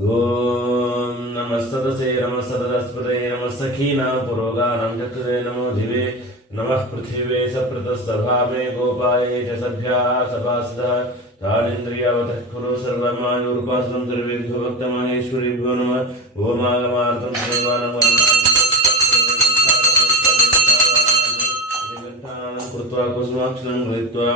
ॐ नमः सदसे, नमः पुरोगानां चक्षुरे नमो दिवे नमः पृथिवे सप्रतस्तभामे गोपाये च सभ्याः सभासदः ताळीन्द्रियावतः कुरु सर्वमायुरुपासनं भक्तमहेश्वरीभ्यो नमः। ओमागमार्तं कृत्वा कुसुमाक्षरं गृहीत्वा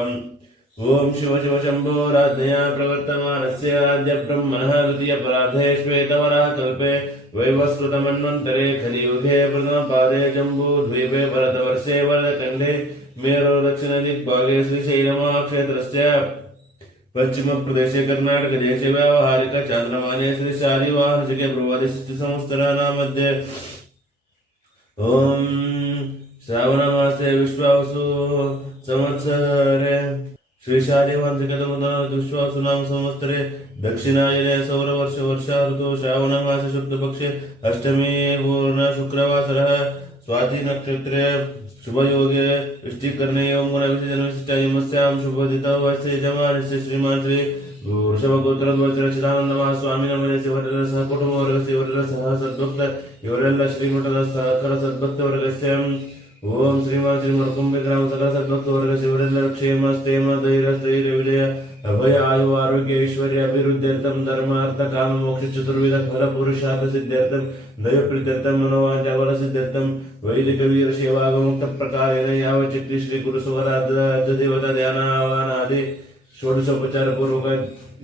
ॐ शिव शिव शम्भो राज्ञया प्रवर्तमानस्य आद्य ब्रह्मणः द्वितीयपराधे श्वेतवरः कल्पे वैवस्वतमन्वन्तरे खलियुगे प्रथमपादे जम्बूद्वीपे भरतवर्षे वरदखण्डे मेरो दक्षिणदिग्भागे श्रीशैलमहाक्षेत्रस्य पश्चिमप्रदेशे कर्णाटकदेशे व्यावहारिकचान्द्रमाने श्रीशालिवाहनसिके प्रवादिष्टिसंवत्सराणां ॐ श्रावणमासे विश्वासु संवत्सरे श्रीशालिवांसिकदुश्वासुनाम संवत्सरे दक्षिणायने सौरवर्षवर्षा ऋतु श्रावणमासे शुक्लपक्षे अष्टमी पूर्ण शुक्रवासरः स्वातिनक्षत्रे शुभयोगे इष्टिकर्णे एवं गुणविशेषजनविशिष्टायमस्यां शुभदितौ वस्य यजमानस्य श्रीमान् श्री वृषभगोत्रध्वजरचिदानन्दमः स्वामी नमनस्य वरदसः कुटुम्बवर्गस्य वरदसः सद्भक्त ಇವರೆಲ್ಲ ಶ್ರೀಮಠದ ಸಹಕಾರ ಸದ್ಭಕ್ತವರ್ಗಸ್ಯ ಓಂ ಶ್ರೀಮಾನ್ ಶ್ರೀಮನ್ ಕುಂಭಿಗ್ರಾಮ ಸದಾ ಸದ್ಭಕ್ತವರ್ಗ ಶಿವರೆಲ್ಲ ಕ್ಷೇಮ ಸ್ಥೇಮ ಧೈರ್ಯ ಸ್ಥೈರ್ಯ ವಿಜಯ ಅಭಯ ಆಯು ಆರೋಗ್ಯ ಐಶ್ವರ್ಯ ಅಭಿವೃದ್ಧಿ ಧರ್ಮಾರ್ಥ ಕಾಮ ಮೋಕ್ಷ ಚತುರ್ವಿಧ ಫಲ ಪುರುಷಾರ್ಥ ಸಿದ್ಧಾರ್ಥಂ ದೈವ ಪ್ರೀತ್ಯರ್ಥಂ ಮನೋವಾಂಚ ಬಲ ಸಿದ್ಧಾರ್ಥಂ ವೈದಿಕ ವೀರ ಸೇವಾಗಮುಕ್ತ ಪ್ರಕಾರೇಣ ಯಾವ ಚಕ್ರಿ ಶ್ರೀ ಗುರು ಸುವರಾಜ ದೇವತಾ ಧ್ಯಾನ ಆದಿ ಷೋಡಶೋಪಚಾರ ಪೂರ್ವಕ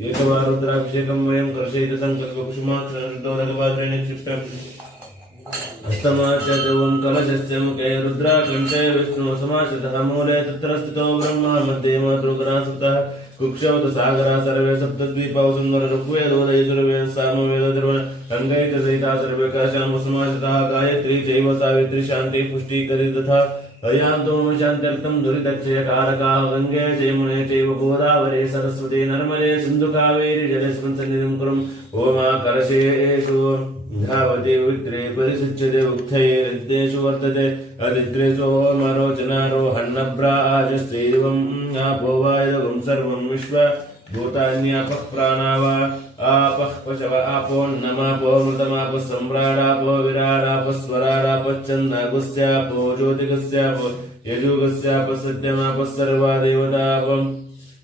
ಏಕವಾರುದ್ರಾಭಿಷೇಕಂ ವಯಂ ಕೃಷೇಕ ಸಂಕಲ್ಪ ಕುಸುಮಾಕ್ಷ ನಿಕ್ಷಿಪ್ತ क्षिप्तम् हस्तमाचों कलशस्य मुखे रुद्राकण्ठे विष्णु समाश्रितः मूले तत्र स्थितो ब्रह्मा मध्ये मातृगणासुतः कुक्षौत सागरा सर्वे सप्तद्वीपौ सुन्दर ऋग्वेदोदयजुर्वेद सामवेद द्रवण अङ्गैकसहिता सर्वे काशां समाश्रिताः गायत्री चैव सावित्री शान्ति पुष्टिकरी तथा अयान्तो शान्त्यर्थं दुरितक्षयकारका गङ्गे जयमुने चैव गोदावरे सरस्वती नर्मदे सिन्धुकावेरि जलस्पन्दनिधिं कुरुम् ओमाकर्षेषु धावति विक्रे परिसुच्यते उक्थये रद्देषु वर्तते अदिद्रेषु होमरोचनारोहण्णभ्राजस्यैवम् आपो वायुगं सर्वं विश्व भूतान्यापः प्राणावा आपः पशव आपोन्नमापो मृतमापः सम्राडापो विराडापः स्वराडापश्चन्दागुस्यापो ज्योतिगस्यापो यजुगस्यापः सत्यमापः सर्वा देवतापम्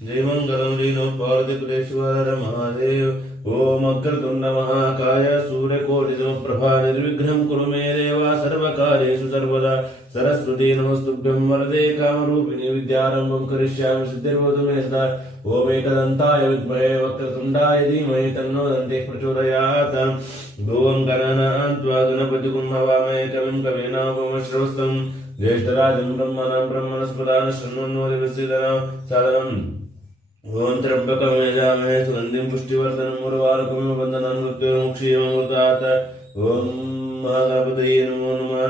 लीनो पार्वतीपुरेश्वर महादेव। ॐ अग्रतुण्ड महाकाय सूर्यकोटिसमप्रभा निर्विघ्नं कुरु मे देवा सर्वकार्येषु सर्वदा। सरस्वती नमस्तुभ्यं वरदे कामरूपिणि विद्यारम्भं करिष्यामि सिद्धिर्भवतु मे सदा। ॐ विद्महे वक्रतुण्डाय धीमहि तन्नो दन्ते प्रचोदयात्। भुवं गणनान्त्वा गणपतिगुण्भवामहे कविं कवीनापमश्रवस्तम् ज्येष्ठराजं ब्रह्मणां ब्रह्मणस्पदान शृण्वन्नोदिवसीदनां ॐ त्र्यम्बकं यजामहे सुगन्धिं पुष्टिवर्धनं मुरवारुकमिव बन्धनं ॐ महागणपतये नमो। नमः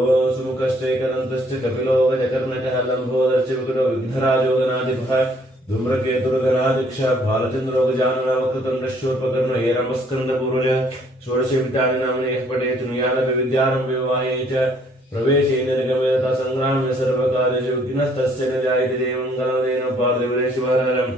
ॐ सुमुखश्चैकदन्तश्च कपिलो गजकर्णकः लम्भोदर्च विकटो विघ्नराजोगनाधिपः धूम्रकेतुर्गणाधिक्ष भालचन्द्रो गजाननवक्रतुण्डश्चोपकर्ण हेरमस्कन्दपूर्वज षोडशविद्यानि नाम्नि यः पठेत् च प्रवेशे निर्गमे तथा सङ्ग्रामे सर्वकार्येषु विघ्नस्तस्य न जायते देवमङ्गलदेन पार्थिवरेश्वरम्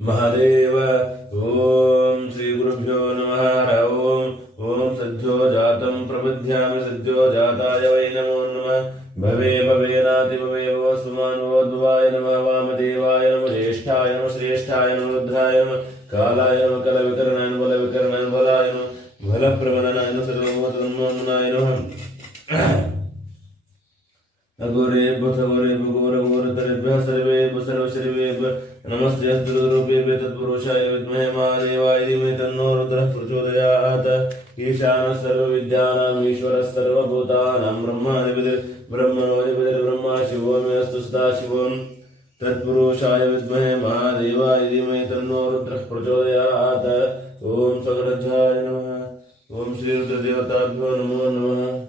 महादेव ॐ श्रीगुरुभ्यो नमः हर ॐ ॐ सद्यो जातं प्रबध्यामि सद्यो जाताय वै नमो नमः भवे भवेनाति भवे भवस्वमानवोद्वाय नमः वामदेवाय नमः ज्येष्ठाय नमः श्रेष्ठाय नमः रुद्राय नमः कालाय नमः कलविकरणाय नमः बलविकरणाय नमः बलाय भथघोरे भगोर घोरतरेभ्यः नमस्ते अस्तुरूपेभ्यः तत्पुरुषाय विद्महे महादेवाय धीमहि तन्नो रुद्रः प्रचोदयात्। ईशानः सर्वविद्यानाम् ईश्वरः सर्वभूतानां ब्रह्माधिपतिर् ब्रह्मणोऽधिपतिर्ब्रह्मा शिवो मे अस्तु सदा शिवम् तत्पुरुषाय विद्महे महादेवाय धीमहि तन्नो रुद्रः प्रचोदयात्। ॐ स्वगणध्याय नमः। ओम श्री नमो नमः।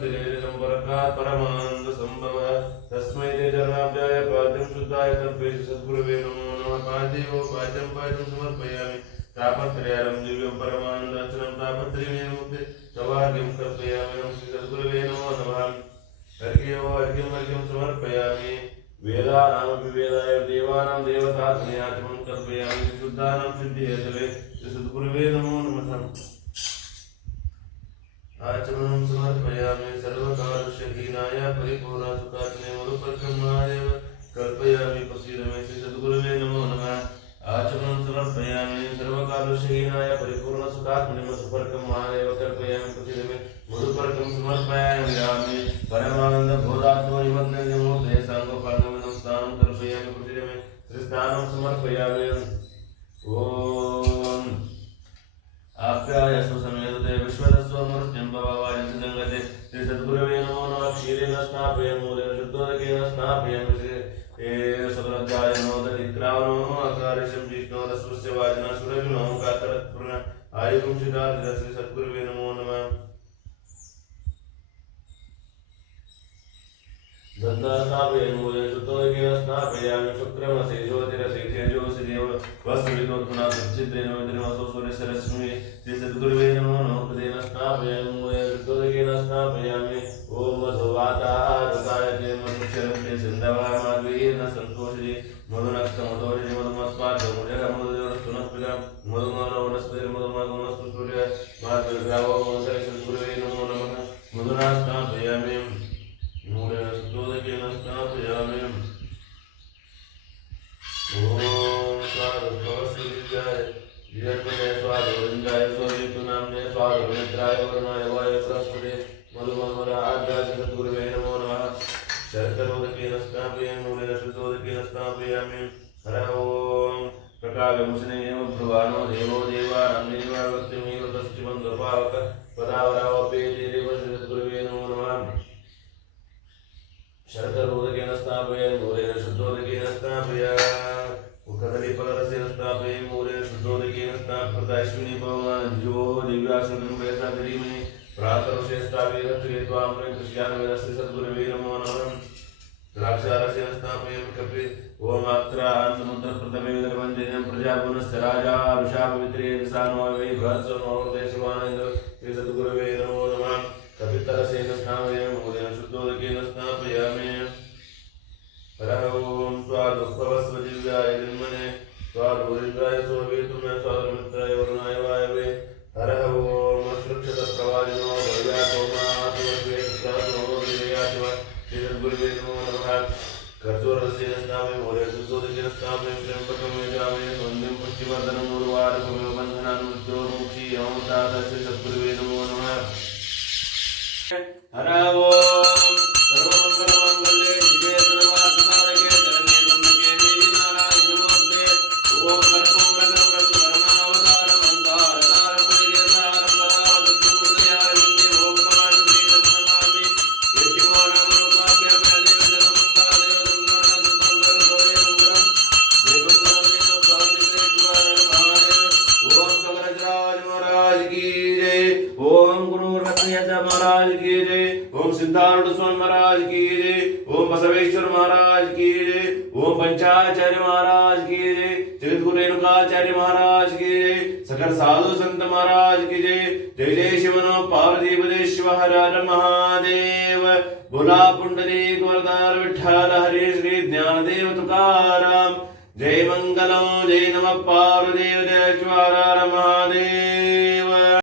सम्पर्कात् परमानन्द सम्भव तस्मै ते चरणाभ्याय पाद्यं शुद्धाय तर्पे सद्गुरुवे नमो नमः। पाद्ययो पाद्यं पाद्यं समर्पयामि। तापत्रयालं दिव्यं परमानन्दाचलं तापत्रिमे मुक्ते सौभाग्यं कल्पयामि। नमः श्री सद्गुरुवे नमो नमः। अर्घ्यो अर्घ्यम् अर्घ्यं समर्पयामि। वेदानामपि वेदाय देवानां देवतात्मयाचमं कल्पयामि। शुद्धानां श्री सद्गुरुवे नमो नमः। సమర్పయామి పరమానంద భూతాత్మ నిమగ్నము దేశాంగోపాంగం స్నానం కల్పయామి కుటీరమే శ్రీ స్నానం సమర్పయామి ఓం ఆప్యాయస్వ సమేతతే విశ్వదస్వమృత్యం భవాయ సుదంగతే శ్రీ సద్గురవే నమో నమ క్షీరేణ స్నాపయమూలేన శుద్ధోదకేన స్నాపయామి సకలకాయ సద్గురువే నమో నమ. स्नापयामि शुक्रमसे ज्योतिरसे तेजोसि देव वस्त्रविदोत्मना सच्चिद्रेण विद्रिमसो सूर्यस्य रश्मि नमो नमः पदेन स्नापयामि मूलेन शुद्धोदकेन स्नापयामि ॐ मधुवातारुकाय ते मधुक्षरन्ते सिन्धवा माध्वीर्न सन्तोषिनि मधुनक्तमतोषिनि मधुमस्मार्गमुजः मधुमानो वनस्पतिर्मधुमागमस्तु सूर्य मातृग्रावो मधुरे सद्गुरुवे नमो नमः मधुना जन्मने स्वारुविन्दाय स्वरितुनाम्ने स्वारुमित्राय वरुणाय वाय बृहस्पते मधुममर नमो। नमः शर्करोदकेन स्नापयामि मूलेन शुद्धोदकेन स्नापयामि हरः ॐ प्रकाशमुषणे एव भ्रुवाणो देवो देवानां देवाभक्तिमेव तस्तिमन्दपावक पदावरावपेति देव नमो नमः शरदरोदकेन स्थापयन् मूलेन शुद्धोदकेन स्थापय स्थापृताश्विनी भवमानज्यो दिव्यासनं वयसा धीमहि प्रातरुषे स्थापय रक्षे त्वां कृष्यानवेदस्ति सद्गुरुवे नमो नमः द्राक्षारसेन स्थापयन् कपि ओमात्रान् समुद्रप्रथमेन्द्रवन्दिनं प्रजापुनस्य राजा वृषापवित्रे दिशानो वै बृहत्सनो देशवानन्द श्री सद्गुरुवे नमो नमः कपितरसेन स्नापयामि श्रीसद्गुरुवे नमो नमः कर्जोरसेन स्नापयामि मूलेन शुद्धोदकेन त्र्यम्बकं यजामहे वन्द्यं पुष्टिवर्धनं उर्वारुकमेव बन्धनान् मृत्योर्मुक्षीयममृतात् श्रीसद्गुरुवे नमो नमः हर सिद्धारूढ़ स्वामी महाराज की जय। ओम बसवेश्वर महाराज की जय। ओम पंचाचार्य महाराज की जय। जगत गुरु रेणुकाचार्य महाराज की जय। सकल साधु संत महाराज की जय। जय जय शिवनो पार्वती पदे शिव हर महादेव। बोला पुंडरीक वरदार विठ्ठल हरे श्री ज्ञानदेव तुकाराम। जय मंगलम। जय नमः। पार्वदेव जय ज्वार महादेव।